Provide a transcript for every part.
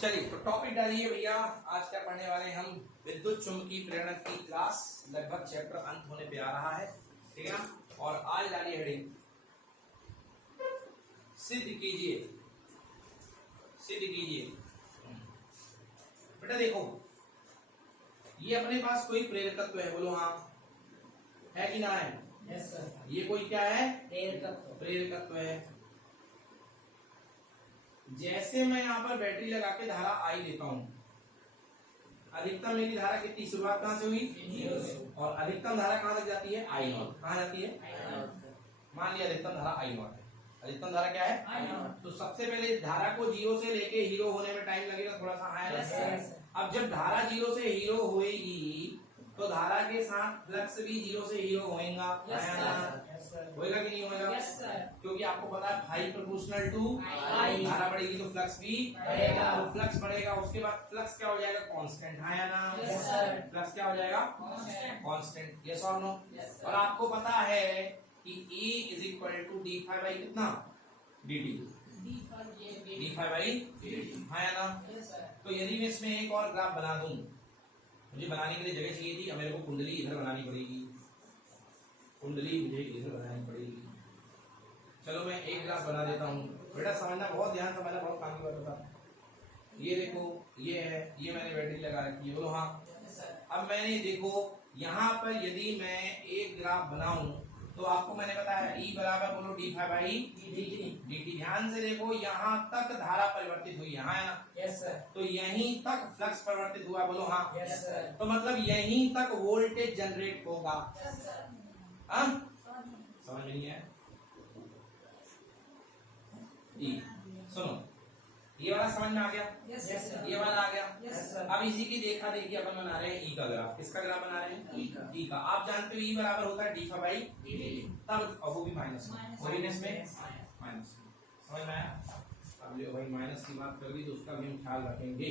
चलिए तो टॉपिक डालिए भैया। आज क्या पढ़ने वाले हैं हम? विद्युत चुम्बकीय प्रेरण की क्लास, लगभग चैप्टर अंत होने पे आ रहा है, ठीक है ना। और आज डालिए हेडिंग सिद्ध कीजिए, सिद्ध कीजिए। बेटा देखो, ये अपने पास कोई प्रेरकत्व है, बोलो हाँ है कि ना है? Yes sir. ये कोई क्या है? प्रेरकत्व। प्रेरकत्व है। जैसे मैं यहाँ पर बैटरी लगा के धारा आई देता हूं, अधिकतम मेरी धारा कितनी, शुरुआत कहां से हुई? जीरो से। और अधिकतम धारा कहां तक जाती है? आई नॉट। कहां जाती है? मान लिया अधिकतम धारा आई नॉट है। अधिकतम धारा क्या है? आई नॉट। तो सबसे पहले धारा को जीरो से लेके हीरो होने में टाइम लगेगा थोड़ा सा, है यस ना। सर। अब जब धारा जीरो से हीरो होएगी तो धारा के साथ फ्लक्स भी जीरो से हीरो होएगा, यस है ना? सर। होएगा कि नहीं होएगा? Yes sir. क्योंकि आपको पता है फाई प्रोपोर्शनल टू आई। धारा बढ़ेगी तो फ्लक्स भी बढ़ेगा। तो फ्लक्स बढ़ेगा, उसके बाद फ्लक्स क्या हो जाएगा? कांस्टेंट, है ना। Yes sir. फ्लक्स क्या हो जाएगा? कांस्टेंट। यस और नो? यस और आपको पता है कि E is equal to d phi by कितना? dt। D phi by dt, है ना। Yes sir. तो यदि मैं इसमें एक और ग्राफ बना दूं, मुझे बनाने के लिए जगह चाहिए थी, अब मेरे को कुंडली इधर बनानी पड़ेगी, कुंडली मुझे इधर बनानी पड़ेगी। चलो मैं एक ग्राफ बना देता हूँ। बेटा समझना, बहुत ध्यान समझना, बहुत काम की बात होता है। ये देखो, ये है, ये मैंने बैटरी लगा रखी है, बोलो हाँ। Yes sir. अब मैंने देखो यहाँ पर यदि मैं एक ग्राफ बनाऊं तो आपको मैंने बताया E बराबर बोलो डी फाई बाई dt। ध्यान से देखो, यहाँ तक धारा परिवर्तित हुई है, हाँ है ना। Yes sir. तो यहीं तक फ्लक्स परिवर्तित हुआ, बोलो हाँ। Yes sir. तो मतलब यहीं तक वोल्टेज जनरेट होगा। Yes sir. हाँ? समझ में नहीं है? सुनो, ये वाला समझ में आ गया? Yes sir. ये वाला आ गया? Yes sir. अब इसी की देखा देखी अपन बना रहे हैं ई का ग्राफ। किसका ग्राफ बना रहे हैं? ई का। ई का। आप जानते हो ई बराबर होता है डी फाई बाई तब, और वो भी माइनस में, माइनस में, माइनस में। समझ में आया? अब जो भाई माइनस की बात कर दी तो उसका भी हम ख्याल रखेंगे।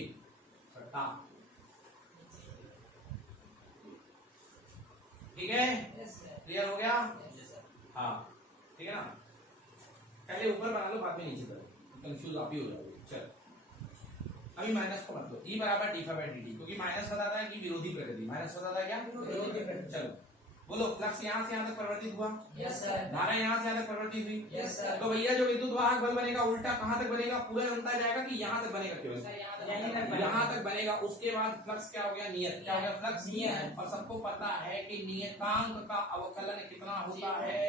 सट्टा, ठीक है? Yes sir. क्लियर हो गया? Yes sir. हाँ ठीक है ना। पहले ऊपर बना लो, बाद में नीचे करो, कंफ्यूज आप ही हो जाओगे। चल अभी माइनस को मत लो। ई बराबर d phi by d t, क्योंकि माइनस बताता है कि विरोधी प्रकृति। माइनस बताता है क्या? विरोधी प्रकृति। चलो बोलो, फ्लक्स यहाँ से यहाँ तक परिवर्तित हुआ, यस सर। धारा यहाँ से यहाँ तक परिवर्तित हुई। Yes sir. तो भैया जो विद्युत वाहक बल बनेगा उल्टा कहाँ तक बनेगा? पूरा बनता जाएगा कि यहाँ तक बनेगा? केवल यहाँ तक बनेगा। उसके बाद फ्लक्स क्या हो गया? नियत। क्या हो गया? फ्लक्स नियत। और सबको पता है कि नियतांक का अवकलन कितना होता है?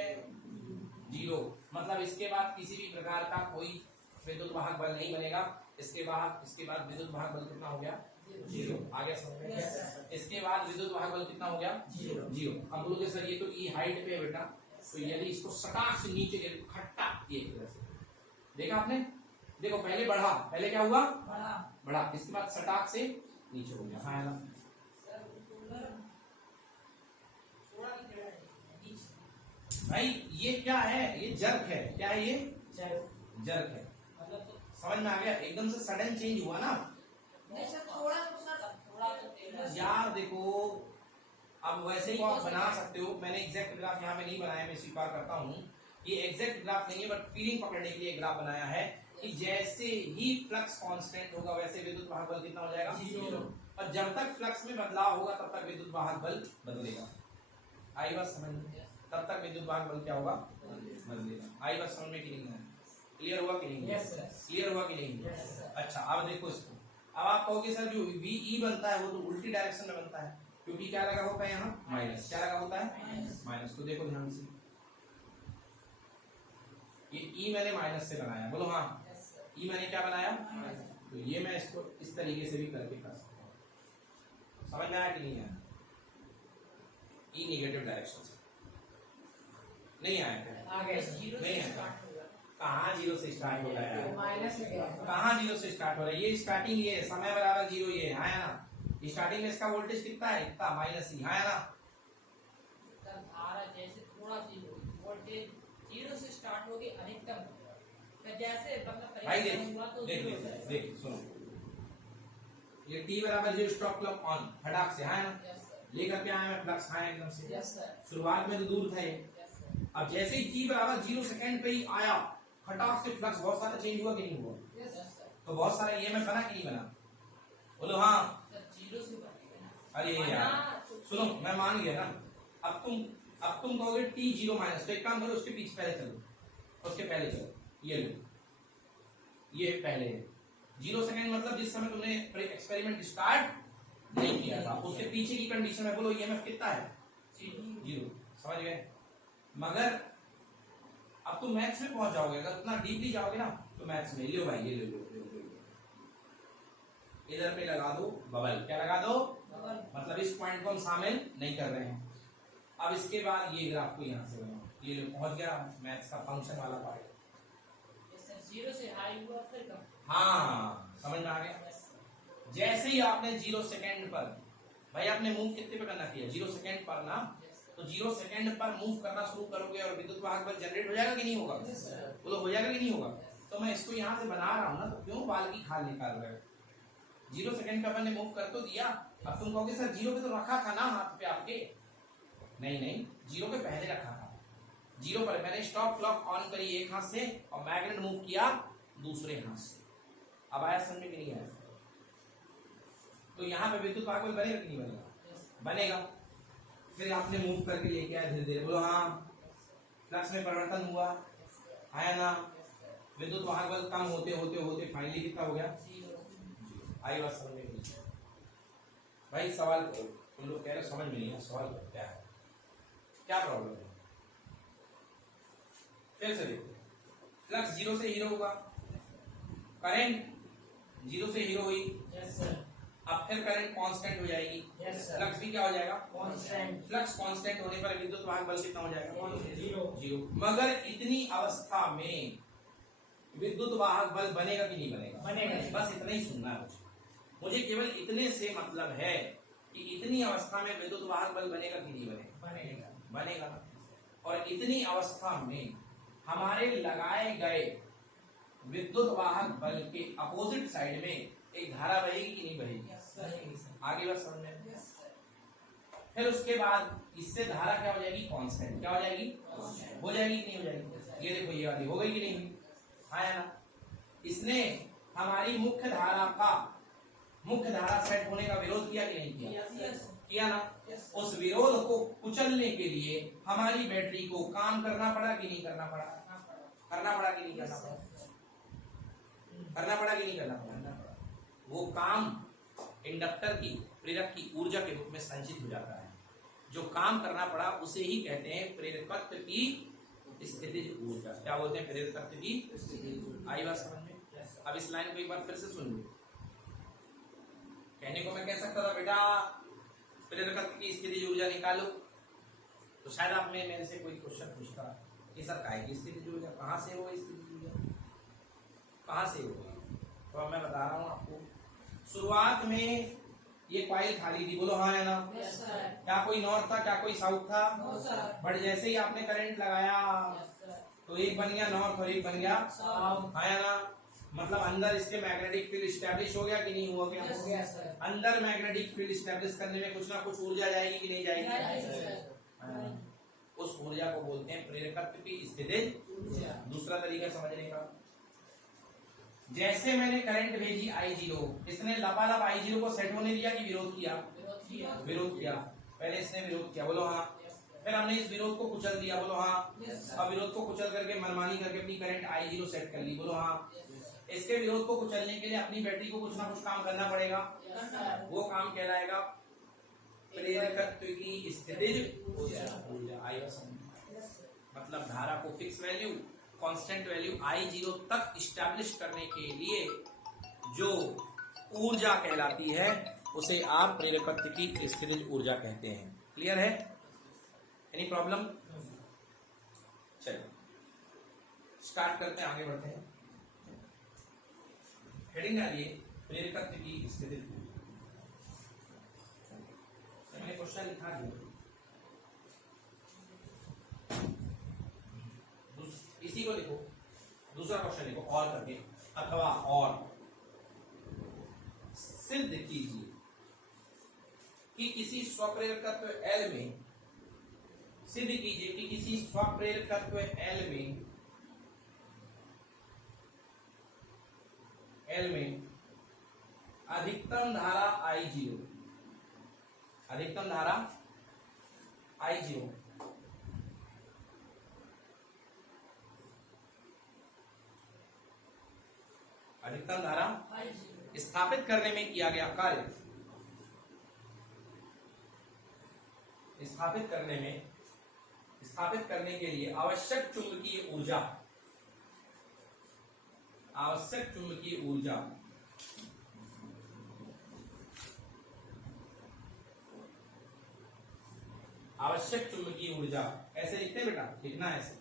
जीरो। मतलब इसके बाद किसी भी प्रकार का कोई विद्युत वाहक बल नहीं बनेगा। इसके बाद विद्युत वाहक बल कितना हो गया? जीरो। आ गया समझ में? Yes, इसके बाद विद्युत वाहक बल कितना हो गया? जीरो। जीरो। अब बोलोगे सर ये तो ई हाइट पे है बेटा, तो यदि इसको सटाक से नीचे ले खट्टा, ये एक तरह से देखा आपने। देखो पहले बढ़ा, पहले क्या हुआ? बढ़ा, इसके बाद सटाक से नीचे हो गया, हाँ ना। भाई ये क्या है? ये जर्क है। क्या है ये? जर्क है। समझ में आ गया? एकदम से सडन चेंज हुआ ना यार। देखो अब वैसे को आप बना सकते हो, मैंने एग्जैक्ट ग्राफ यहाँ पे नहीं बनाया, मैं स्वीकार करता हूँ ये एग्जैक्ट ग्राफ नहीं है, बट फीलिंग पकड़ने के लिए ग्राफ बनाया है कि जैसे ही फ्लक्स कांस्टेंट होगा वैसे विद्युत वाहक बल कितना हो जाएगा? जीरो। और जब तक फ्लक्स में बदलाव होगा तब तक विद्युत वाहक बल बदलेगा। आई बात समझ में? तब तक विद्युत वाहक बल क्या होगा? बदलेगा। आई बात समझ में कि नहीं है? क्लियर हुआ कि नहीं? Yes sir. क्लियर हुआ कि नहीं? Yes sir. अच्छा अब देखो इसको। अब आप कहोगे सर जो VE बनता है वो तो उल्टी डायरेक्शन में बनता है, क्योंकि क्या लगा होता है यहाँ? माइनस। क्या लगा होता है? माइनस। तो देखो ध्यान से, ये E मैंने माइनस से बनाया, बोलो हाँ। E मैंने क्या बनाया? तो ये मैं इसको इस तरीके से भी करके कर सकता हूँ। समझ में आया कि नहीं आया? E निगेटिव डायरेक्शन से नहीं आया क्या? नहीं आया। कहाँ जीरो से स्टार्ट हो रहा है? माइनस में गया। कहाँ जीरो से स्टार्ट हो रहा है? ये स्टार्टिंग, ये समय बराबर जीरो, ये है ना। स्टार्टिंग में इसका वोल्टेज कितना है? इतना, माइनस ही, है ना। धारा जैसे थोड़ा सी वोल्टेज जीरो से स्टार्ट होगी अधिकतम, तो जैसे मतलब भाई हुआ तो देख जीरो हो जाएगा। देख सुनो, ये T बराबर जीरो, स्टॉप क्लॉक ऑन, फटाक से, है ना। Yes sir. लेकर के आया मैं फ्लक्स, हाँ एकदम से। Yes sir. शुरुआत में तो दूर था ये। Yes sir. अब जैसे ही T बराबर 0 सेकंड पे ही आया, फटाक से फ्लक्स बहुत सारा चेंज हुआ कि नहीं हुआ? Yes sir. तो बहुत सारा ईएमएफ बना कि नहीं बना? बोलो हाँ। सर जीरो से बनेगा ना। अरे यार बना तो सुनो, मैं मान गया ना। अब तुम कहोगे टी जीरो माइनस, तो एक काम करो, उसके पीछे पहले चलो, उसके पहले चलो, ये लो, ये पहले है 0 सेकेंड, मतलब जिस समय तुमने एक्सपेरिमेंट स्टार्ट नहीं किया था उसके पीछे की कंडीशन में बोलो ईएमएफ कितना है? जीरो। समझ गए? मगर अब तुम मैथ्स में पहुंच जाओगे, अगर उतना डीपली जाओगे ना तो मैथ्स में लो भाई, ये लो, इधर पे लगा दो बबल। क्या लगा दो? बबल। मतलब इस पॉइंट को हम शामिल नहीं कर रहे हैं। अब इसके बाद ये ग्राफ को यहां से बनाओ, ये लो, पहुंच गया मैथ्स का फंक्शन वाला पार्ट। सर जीरो से हाई हुआ फिर कम। हाँ समझ में आ गया। जैसे ही आपने 0 सेकेंड पर, भाई आपने मूव कितने पे करना किया? 0 सेकेंड पर ना, तो 0 सेकेंड पर मूव करना शुरू करोगे और विद्युत वाहक बल जनरेट हो जाएगा कि नहीं होगा? बोलो हो जाएगा कि नहीं होगा? तो मैं इसको यहाँ से बना रहा हूँ ना, तो क्यों बाल की खाल निकाल रहे हो? 0 सेकेंड पे अपन ने मूव कर तो दिया। अब तुम कहोगे सर 0 पे तो रखा था ना हाथ पे आपके। नहीं, 0 पे पहले रखा था। 0 पर मैंने स्टॉप क्लॉक ऑन करी एक हाथ से और मैग्नेट मूव किया दूसरे हाथ से। अब आया समझ में कि नहीं आया? तो यहाँ पे विद्युत वाहक बल बनेगा कि नहीं बनेगा? बनेगा। फिर आपने मूव करके लेके आया धीरे धीरे, बोलो हाँ। फ्लक्स में परिवर्तन हुआ, आया ना? विद्युत वाहक बल कम होते होते होते फाइनली कितना हो गया? आई बात समझ में नहीं? भाई सवाल करो, तुम लोग कह रहे समझ में नहीं है, सवाल करो क्या है, क्या प्रॉब्लम है? फिर से देखो, फ्लक्स 0 से हीरो होगा, करंट 0 से हीरो हुई, अब फिर करंट कांस्टेंट हो जाएगी, फ्लक्स भी क्या हो जाएगा? कांस्टेंट। फ्लक्स कांस्टेंट होने पर विद्युत वाहक बल कितना हो जाएगा? जीरो। मगर इतनी अवस्था में विद्युत वाहक बल बनेगा कि नहीं बनेगा? बनेगा। बस इतना ही सुनना है मुझे केवल इतने से मतलब है कि इतनी अवस्था में विद्युत वाहक बल बनेगा कि नहीं बनेगा? बनेगा। और इतनी अवस्था में हमारे लगाए गए विद्युत वाहक बल के अपोजिट साइड में एक धारा बहेगी कि नहीं बहेगी? आगे बस समझ में। फिर उसके बाद इससे धारा क्या हो जाएगी? कांस्टेंट। क्या हो जाएगी? हो जाएगी कि नहीं हो जाएगी? ये देखो, ये वाली हो गई कि नहीं हुई? आया ना? इसने हमारी मुख्य धारा सेट होने का विरोध किया कि नहीं किया? किया ना? उस विरोध को कुचलने के लिए हमारी बैटरी को काम करना पड़ा कि नहीं करना पड़ा? करना पड़ा कि नहीं करना पड़ा? करना पड़ा कि नहीं करना पड़ा? वो काम इंडक्टर की, प्रेरक की ऊर्जा के रूप में संचित हो जाता है। जो काम करना पड़ा उसे ही कहते हैं प्रेरकत्व की स्थितिज ऊर्जा। क्या बोलते हैं? प्रेरकत्व की स्थितिज। आई बात समझ में? अब इस लाइन को एक बार फिर से सुन लो। कहने को मैं कह सकता था बेटा प्रेरकत्व की स्थितिज ऊर्जा निकालो, तो शायद आप में मेरे से कोई क्वेश्चन पूछता कि सर काय की स्थितिज ऊर्जा कहाँ से होगी? स्थितिज ऊर्जा कहाँ से होगी? तो अब मैं बता रहा हूँ आपको। शुरुआत में ये कॉइल खाली थी, बोलो हाँ है ना? क्या कोई नॉर्थ था? क्या कोई साउथ था? बट जैसे ही आपने करंट लगाया तो एक बन गया नॉर्थ और एक बन गया साउथ, है ना? मतलब अंदर इसके मैग्नेटिक फील्ड स्टैब्लिश हो गया कि नहीं हुआ? क्या हो गया? अंदर मैग्नेटिक फील्ड स्टैब्लिश करने में कुछ ना कुछ ऊर्जा जाएगी कि नहीं जाएगी? उस ऊर्जा को बोलते हैं प्रेरकत्व की स्थितिज। दूसरा तरीका समझने का, जैसे मैंने करंट भेजी I0, इसने लपालप I0 को सेट होने दिया कि विरोध किया? विरोध किया। पहले इसने विरोध किया, बोलो हाँ। फिर हमने इस विरोध को कुचल दिया, बोलो हाँ। अब विरोध को कुचल करके मनमानी करके अपनी करंट I0 सेट कर ली, बोलो हाँ। इसके विरोध को कुचलने के लिए अपनी बैटरी को कुछ ना कुछ काम करना पड़ेगा। वो काम कहलाएगा प्रेरकत्व की स्थितिज ऊर्जा। आएगा समझ? मतलब धारा को fix value, constant value I0 तक स्टैब्लिश करने के लिए जो ऊर्जा कहलाती है उसे आप प्रेरकत्व की स्थितिज ऊर्जा कहते हैं। क्लियर है? Any problem? चलो स्टार्ट करते हैं, आगे बढ़ते हैं। हेडिंग डालिए प्रेरकत्व की स्थितिज ऊर्जा। मैंने क्वेश्चन लिखा दिया, इसी को लिखो। दूसरा क्वेश्चन लिखो और करके, अथवा और सिद्ध कीजिए कि किसी स्वप्रेरकत्व L में, सिद्ध कीजिए कि किसी स्वप्रेरकत्व L L में अधिकतम धारा I0, अधिकतम धारा I0 अधिकतम धारा स्थापित करने में किया गया कार्य, स्थापित करने के लिए आवश्यक चुंबकीय ऊर्जा, आवश्यक चुंबकीय ऊर्जा आवश्यक चुंबकीय ऊर्जा ऐसे लिखते हैं बेटा, लिखना है ऐसे।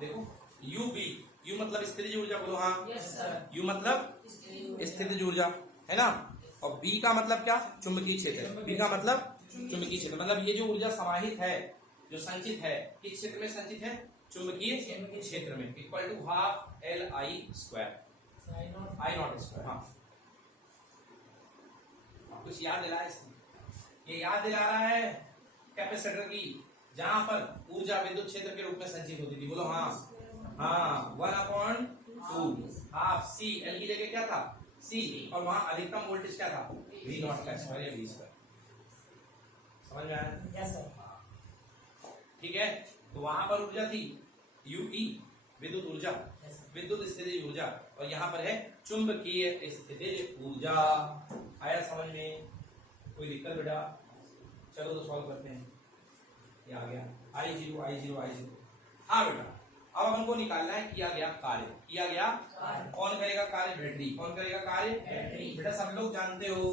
देखो यू बी, यू मतलब स्थितिज ऊर्जा, बोलो हाँ। Yes sir. यू मतलब स्थितिज ऊर्जा है ना, और बी का मतलब क्या, चुंबकीय क्षेत्र। बी का मतलब चुंबकीय क्षेत्र, मतलब ये जो ऊर्जा समाहित है, जो संचित है, किस क्षेत्र में संचित है, चुंबकीय क्षेत्र में, equal to half L I square, I naught square. हाँ कुछ याद दिला है इसमें, ये याद दिला रहा है कैपेसिटर की, जहां पर ऊर्जा विद्युत क्षेत्र के रूप में संचित होती थी, बोलो हाँ। हाँ 1/2 हाफ सी, एल की जगह क्या था सी, और वहां अधिकतम वोल्टेज क्या था, वी नॉट का स्क्वायर या वी स्क्वायर। समझ में आया? Yes sir. ठीक है, तो वहां पर ऊर्जा थी यूटी, विद्युत ऊर्जा, विद्युत स्थितिज ऊर्जा, और यहाँ पर है चुंबकीय स्थितिज ऊर्जा। आया समझ में? कोई दिक्कत बेटा? चलो तो सॉल्व करते हैं। ये आ गया I0 I0 I0। हाँ बेटा, अब हमको निकालना है किया गया कार्य, किया गया कार्य। कौन करेगा कार्य, बैटरी। कौन करेगा कार्य, बैटरी। बेटा सब लोग जानते हो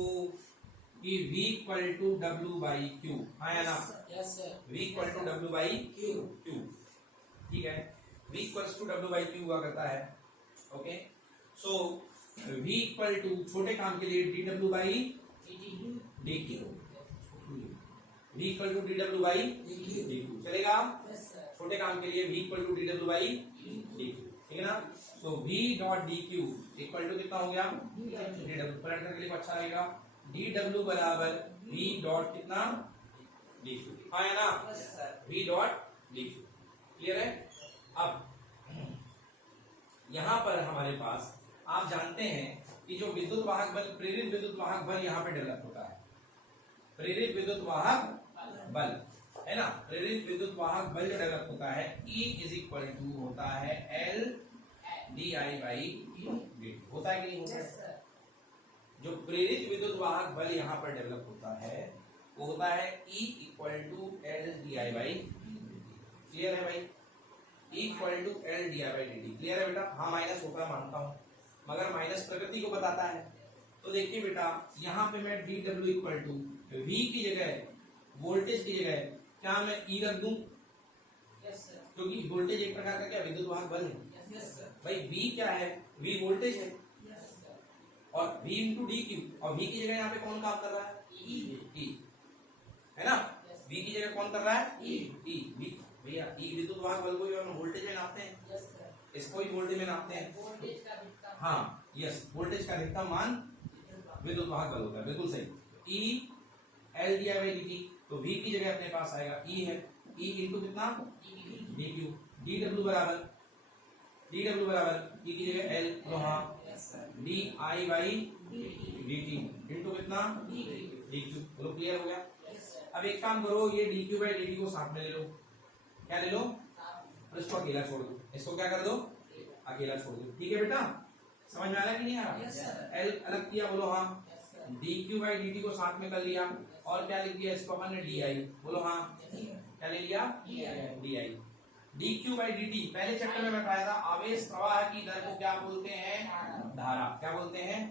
कि V equal to W by क्यू, हाँ या ना? यस सर। V equal to W by Q. ठीक है, V equal to W by Q हुआ करता है। Okay, so V equal to छोटे काम के लिए dW by dQ, V equal to dW by dQ चलेगा। Yes sir. छोटे काम के लिए V equal to dW by dQ, ठीक है ना। So V dot dQ equal to कितना हो गया, dW। पलट करके लिखो, अच्छा रहेगा, dW बराबर V डॉट कितना dQ, हाँ या ना, यस सर। V dot dQ। क्लियर है? अब यहां पर हमारे पास आप जानते हैं कि जो विद्युत वाहक बल, प्रेरित विद्युत वाहक बल यहाँ पे डेवलप होता है, प्रेरित विद्युत वाहक बल है ना, प्रेरित विद्युत वाहक बल जो डेवलप होता है E इज इक्वल टू होता है L DI बाई dt, होता है कि नहीं होता यस है? सर। जो प्रेरित विद्युत वाहक बल यहाँ पर डेवलप होता है वो होता है E equal to L DI by dt। Clear है भाई? E equal to L DI by dt। Clear है बेटा? हाँ माइनस होता है मानता हूँ, मगर माइनस प्रकृति को बताता है। तो देखिए बेटा, यहाँ पे मैं dW इक्वल टू V की जगह, वोल्टेज की जगह क्या मैं E रख दूं, यस सर। क्योंकि वोल्टेज एक प्रकार का क्या विद्युत वाहक बल है। Yes sir. भाई V क्या है, V वोल्टेज है, यस सर। और V इंटू DQ, और V की जगह यहाँ पे कौन काम कर रहा है, E है ना। Yes. V की जगह कौन कर रहा है, E। V भैया, E विद्युत वाहक बल को हम वोल्टेज में नापते हैं, यस सर। इसको ही वोल्टेज में नापते हैं। वोल्टेज का अधिकतम। हाँ यस, वोल्टेज का अधिकतम मान विद्युत वाहक बल होता है, बिल्कुल सही। E L दिया बाई dt, तो V की जगह अपने पास आएगा E है, E इंटू कितना dQ, dW बराबर E की जगह L, तो हाँ yes sir. DI by dt into कितना dQ। बोलो क्लियर हो गया? Yes sir. अब एक काम करो, ये dQ बाई dt को साथ में ले लो, क्या ले लो, और इसको अकेला छोड़ दो, इसको क्या कर दो, अकेला छोड़ दो। ठीक है बेटा, समझ में आ रहा है कि नहीं आ रहा? Yes, sir. L अलग किया, बोलो हाँ। Yes sir. dQ by dt को साथ में कर लिया, और क्या लिख दिया इसको अपन ने, DI, बोलो हाँ। क्या ले लिया, DI। dQ बाई dt पहले चैप्टर में बताया था, आवेश प्रवाह की दर को क्या बोलते हैं, धारा। क्या बोलते हैं?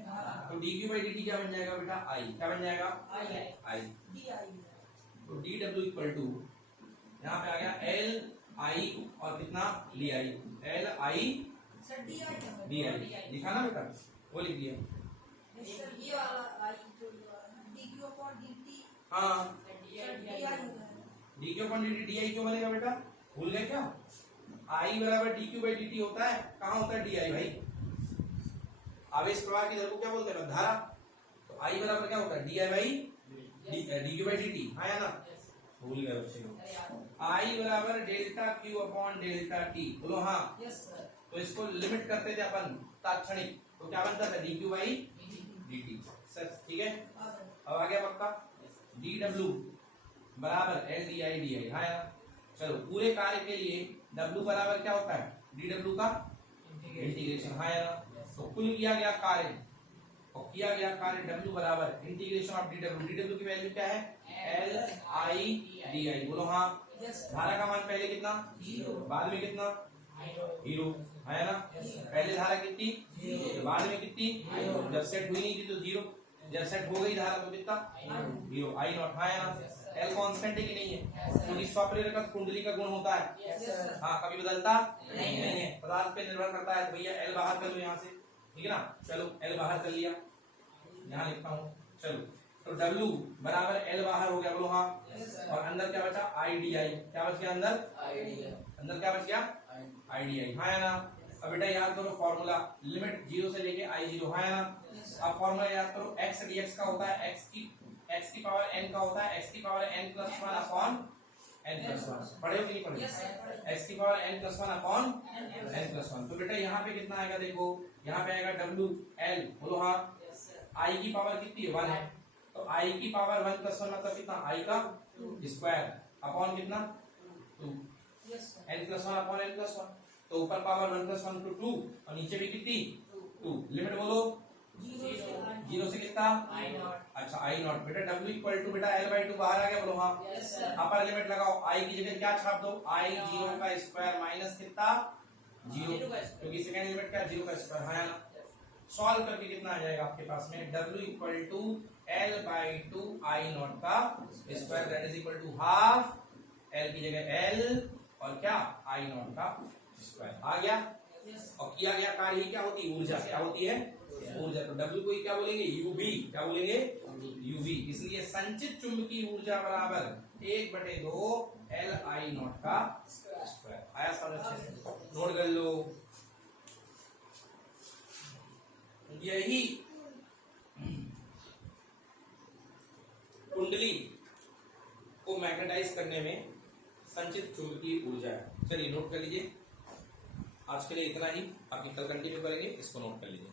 तो dQ बाई dt क्या बन जाएगा बेटा, I। क्या बन जाएगा, I। तो dW इक्वल टू यहाँ पे आ गया L I और कितना DI, L I DI। लिखा ना बेटा, वो लिख दिया। हाँ dQ अपॉन dt, DI क्यों बनेगा बेटा, भूल गए क्या? I बराबर dQ बाई dt होता है, कहाँ होता है DI भाई? आवेश प्रवाह की दर को क्या बोलते हैं, धारा। तो I बराबर क्या होता है, DI by dQ by dt, हाँ या ना? भूल गए बच्चे लोग। I बराबर delta Q upon delta T, बोलो हाँ। Yes sir. तो इसको लिमिट करते थे अपन तात्क्षणिक, तो क्या बनता था dq बाई dt। सर ठीक है, अब आ गया पक्का। dw बराबर l di हाँ यार। चलो पूरे कार्य के लिए w बराबर क्या होता है, dw का इंटीग्रेशन हाँ यार। तो कुल किया गया कार्य और किया गया कार्य w बराबर इंटीग्रेशन ऑफ dw की वैल्यू क्या है, l i di। बोलो हाँ। धारा का मान पहले कितना, बाद में कितना, हीरो है ना। पहले धारा कितनी, बाद में कितनी, जब सेट हुई नहीं थी तो जीरो, जब सेट हो गई धारा तो कितना, हीरो आई नॉट है ना। एल कांस्टेंट है कि नहीं है, क्योंकि स्वप्रेरक कुंडली का गुण होता है हाँ, कभी बदलता नहीं है, पदार्थ पे निर्भर करता है। तो भैया एल बाहर कर लो यहाँ से, ठीक है ना। चलो एल बाहर कर लिया, यहाँ लिखता हूँ। चलो तो W बराबर एल बाहर हो गया, बोलो हाँ। और अंदर क्या बचा, आई डी आई। क्या बच गया अंदर, अंदर क्या बच गया, आई डी आई हाँ है ना। अब बेटा याद करो फॉर्मूला, लिमिट 0 से लेके आई 0 हाँ है ना। अब फॉर्मूला याद करो, x dx का होता है x की पावर n का होता है x की power n plus 1 upon n plus 1। पढ़े हो कि नहीं पढ़े, x की power n plus 1 upon n plus 1। तो बेटा यहाँ पे कितना आएगा, देखो यहाँ पे आएगा w l, बोलो हाँ। i की पावर कितनी है, 1 है, तो i की पावर 1 प्लस 1 मतलब कितना, i का स्क्वायर अपॉन कितना 2, n plus 1 upon n plus 1। तो ऊपर पावर 1 प्लस 1 तो 2 और नीचे भी कितनी 2। लिमिट बोलो 0 से कितना, अच्छा आई नॉट। बेटा w इक्वल टू बेटा l बाई 2 बाहर आ गया, बोलो हाँ। अपर लिमिट लगाओ, i की जगह क्या छाप दो, i 0 का स्क्वायर माइनस कितना 0, क्योंकि सेकेंड लिमिट क्या 0 का स्क्वायर है ना। सॉल्व करके कितना आ जाएगा आपके पास में, w equal to l by 2 I naught का square that is equal to half l की जगह l और क्या आई नॉट का स्क्वायर आ गया। और किया गया कार्य क्या होती है, ऊर्जा क्या होती है, ऊर्जा। तो W को क्या बोलेंगे, UV। क्या बोलेंगे, UV। इसलिए संचित चुंबकीय ऊर्जा बराबर 1/2 L I नॉट का स्क्वायर। आया समझ अच्छे से, नोट कर लो। यही कुंडली को मैग्नेटाइज करने में संचित चुंबकीय ऊर्जा है। चलिए नोट कर लीजिए। आज के लिए इतना ही, बाकी कल कंटिन्यू करेंगे, इसको नोट कर लीजिए।